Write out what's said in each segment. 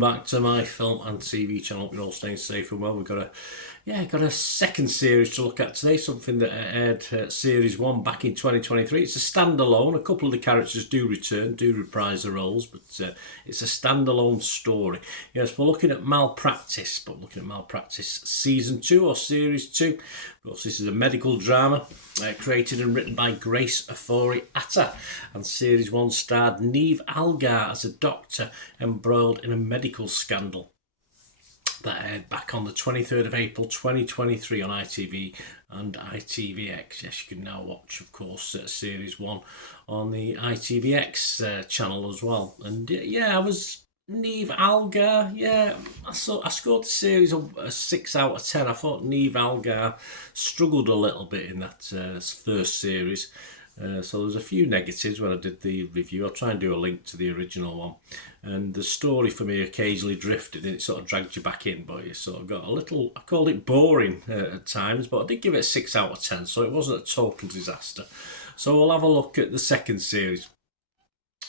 welcome back to my film and TV channel. Hope you're all staying safe and well. We've got a second series to look at today, something that aired series 1 back in 2023. It's a standalone. A couple of the characters do reprise their roles, but it's a standalone story. Yes, we're looking at Malpractice, season 2 or series 2. Of course, this is a medical drama created and written by Grace Afori-Atta, and series 1 starred Neve Algar as a doctor embroiled in a medical scandal. That aired back on the 23rd of April 2023 on ITV and ITVX. Yes, you can now watch, of course, series 1 on the ITVX channel as well. And I was Neve Algar. I scored the series a 6 out of 10. I thought Neve Algar struggled a little bit in that first series. So there's a few negatives when I did the review. I'll try and do a link to the original one. And the story for me occasionally drifted and it sort of dragged you back in, but you sort of got a little, I called it boring at times, but I did give it a 6 out of 10, so it wasn't a total disaster. So we'll have a look at the second series.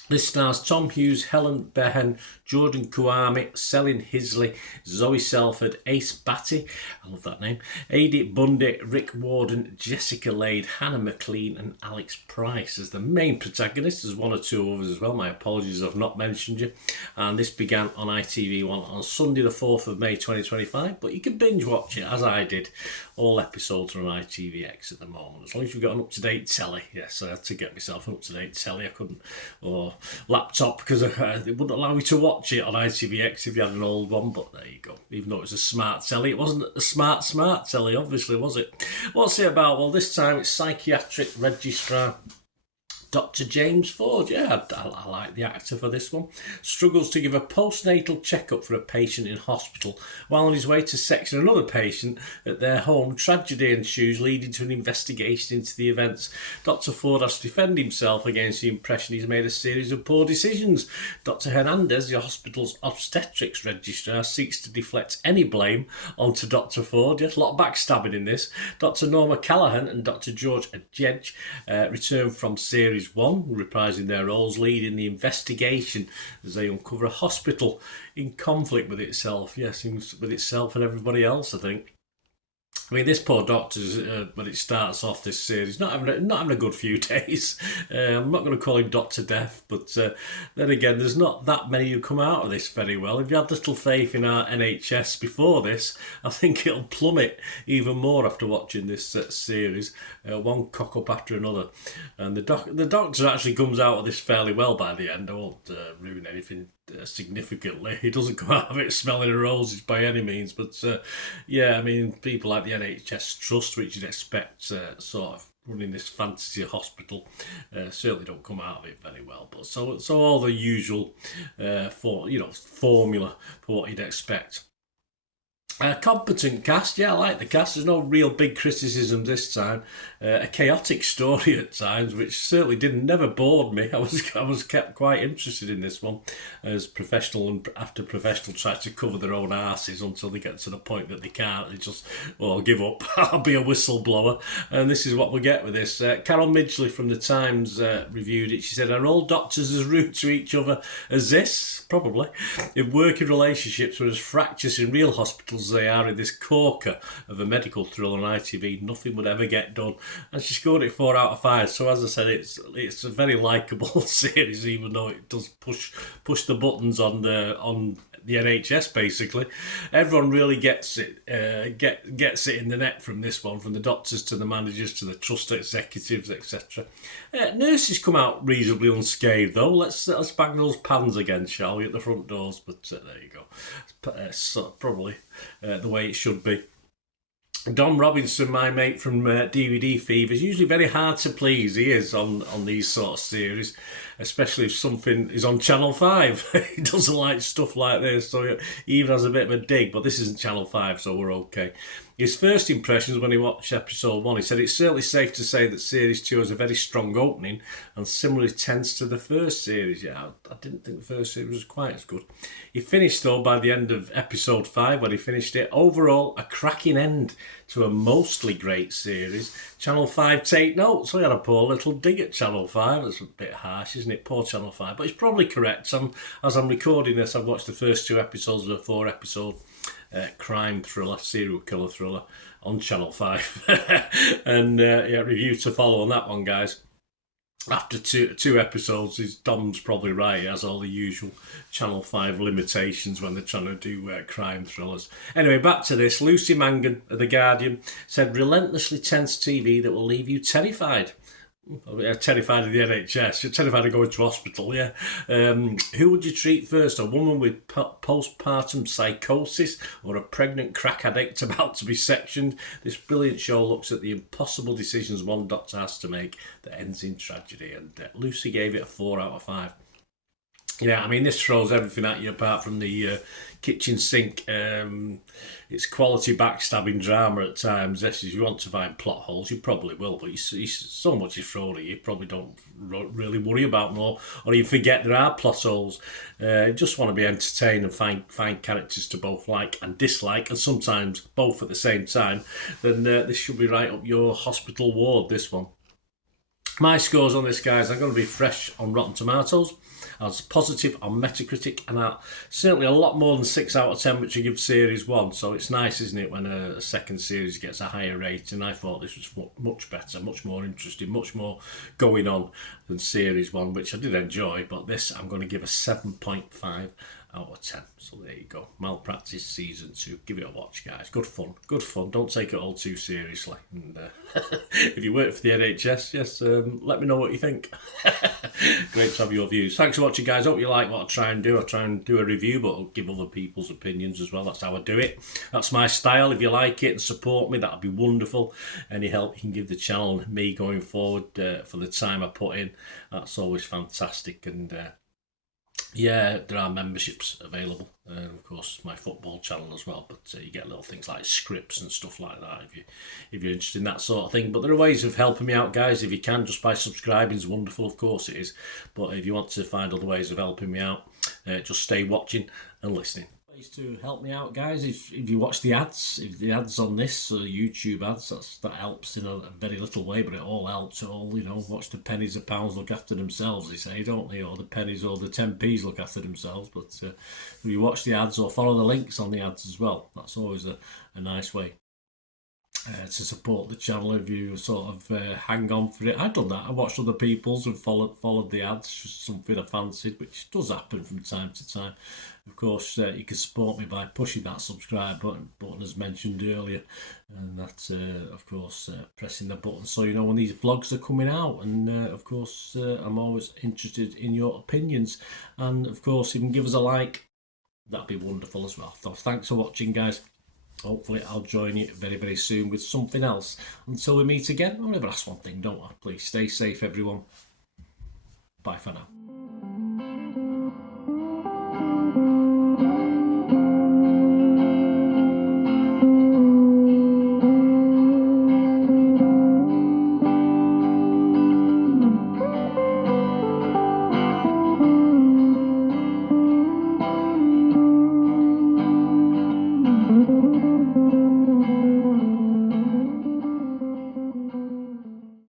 This stars Tom Hughes, Helen Behan, Jordan Kouami, Selin Hisley, Zoe Selford, Ace Batty, I love that name, Edith Bundy, Rick Warden, Jessica Lade, Hannah McLean and Alex Price as the main protagonists. There's one or two others as well. My apologies, I've not mentioned you. And this began on ITV1 on Sunday the 4th of May 2025, but you can binge watch it as I did. All episodes are on ITVX at the moment, as long as you've got an up-to-date telly. Yes, I had to get myself an up-to-date telly. I couldn't, or laptop, because it wouldn't allow me to watch it on ITVX if you had an old one, but there you go. Even though it was a smart telly, it wasn't a smart telly, obviously, was it? What's it about? Well, this time it's psychiatric registrar Dr. James Ford. I like the actor for this one. Struggles to give a postnatal checkup for a patient in hospital. While on his way to section another patient at their home, tragedy ensues, leading to an investigation into the events. Dr. Ford has to defend himself against the impression he's made a series of poor decisions. Dr. Hernandez, the hospital's obstetrics registrar, seeks to deflect any blame onto Dr. Ford. Yes, a lot of backstabbing in this. Dr. Norma Callahan and Dr. George Adjedge return from series 1, reprising their roles, leading the investigation as they uncover a hospital in conflict with itself. Yes, with itself and everybody else, I think. I mean, this poor doctor's, when it starts off this series, not having a good few days. I'm not going to call him Dr. Death, but then again, there's not that many who come out of this very well. If you had little faith in our NHS before this, I think it'll plummet even more after watching this series. One cock up after another. And the doctor actually comes out of this fairly well by the end. I won't ruin anything significantly. He doesn't come out of it smelling of roses by any means, but I mean, people like the NHS Trust, which you'd expect sort of running this fantasy hospital, certainly don't come out of it very well. But so all the usual formula for what you'd expect. Competent cast, I like the cast. There's no real big criticism this time. A chaotic story at times, which certainly never bored me. I was kept quite interested in this one, as professional and after professional try to cover their own arses until they get to the point that they can't. They just, give up. I'll be a whistleblower, and this is what we get with this. Carol Midgley from the Times reviewed it. She said, "Are all doctors as rude to each other as this? Probably. If working relationships were as fractious in real hospitals as they are in this corker of a medical thriller on ITV, nothing would ever get done." And she scored it 4 out of 5. So as I said, it's a very likeable series, even though it does push the buttons on the NHS. Basically, everyone really gets it in the net from this one, from the doctors to the managers to the trust executives, etc. Nurses come out reasonably unscathed, though. Let's bang those pans again, shall we, at the front doors? But there you go. Probably the way it should be. Don Robinson, my mate from DVD Fever, is usually very hard to please. He is on these sort of series, especially if something is on Channel 5. He doesn't like stuff like this, so he even has a bit of a dig, but this isn't Channel 5, so we're okay. His first impressions when he watched episode 1, he said, "It's certainly safe to say that series 2 has a very strong opening and similarly tense to the first series." I didn't think the first series was quite as good. He finished, though, by the end of episode 5, when he finished it, "Overall, a cracking end. to a mostly great series. Channel 5 take notes. We had a poor little dig at Channel 5. That's a bit harsh, isn't it? Poor Channel 5. But it's probably correct. As I'm recording this, I've watched the first 2 episodes of a 4-episode crime thriller, serial killer thriller on Channel 5. And review to follow on that one, guys. After two episodes, Dom's probably right. He has all the usual Channel 5 limitations when they're trying to do crime thrillers. Anyway, back to this. Lucy Mangan of The Guardian said, relentlessly tense TV that will leave you terrified. Terrified of the NHS. You're terrified of going to hospital, yeah. Who would you treat first? A woman with postpartum psychosis or a pregnant crack addict about to be sectioned? This brilliant show looks at the impossible decisions one doctor has to make that ends in tragedy. And Lucy gave it a 4 out of 5. Yeah, I mean, this throws everything at you apart from the kitchen sink. It's quality backstabbing drama at times. This is, you want to find plot holes, you probably will, but so much is thrown at you, probably don't really worry about more, or you forget there are plot holes. Just want to be entertained and find characters to both like and dislike, and sometimes both at the same time. Then this should be right up your hospital ward, this one. My scores on this, guys, I'm going to be fresh on Rotten Tomatoes. I was positive on Metacritic, and certainly a lot more than 6 out of 10, which I give Series 1. So it's nice, isn't it, when a second series gets a higher rating. I thought this was much better, much more interesting, much more going on than Series 1, which I did enjoy. But this, I'm going to give a 7.5 out of 10. So there you go. Malpractice Season 2. Give it a watch, guys. Good fun. Good fun. Don't take it all too seriously. And if you work for the NHS, yes, let me know what you think. Great to have your views. Thanks for watching, guys. Hope you like what I try and do. I try and do a review, but I'll give other people's opinions as well. That's how I do it. That's my style. If you like it and support me, that'd be wonderful. Any help you can give the channel and me going forward for the time I put in, that's always fantastic. And yeah, there are memberships available, and of course my football channel as well. But you get little things like scripts and stuff like that if you're interested in that sort of thing. But there are ways of helping me out, guys. If you can, just by subscribing is wonderful. Of course it is. But if you want to find other ways of helping me out, just stay watching and listening. Ways to help me out, guys. If you watch the ads, if the ads on this YouTube ads, that helps in a very little way, but it all helps. It all, watch the pennies and pounds look after themselves, they say, don't they? Or the pennies or the 10p's look after themselves. But if you watch the ads or follow the links on the ads as well, that's always a nice way to support the channel. If you sort of hang on for it. I've done that. I watched other people's and followed the ads, just something I fancied, which does happen from time to time. Of course, you can support me by pushing that subscribe button as mentioned earlier, and that, of course, pressing the button so you know when these vlogs are coming out. And of course, I'm always interested in your opinions, and of course, if you can give us a like, that'd be wonderful as well. So thanks for watching, guys. Hopefully I'll join you very, very soon with something else. Until we meet again, I'll never ask one thing, don't I? Please stay safe, everyone. Bye for now.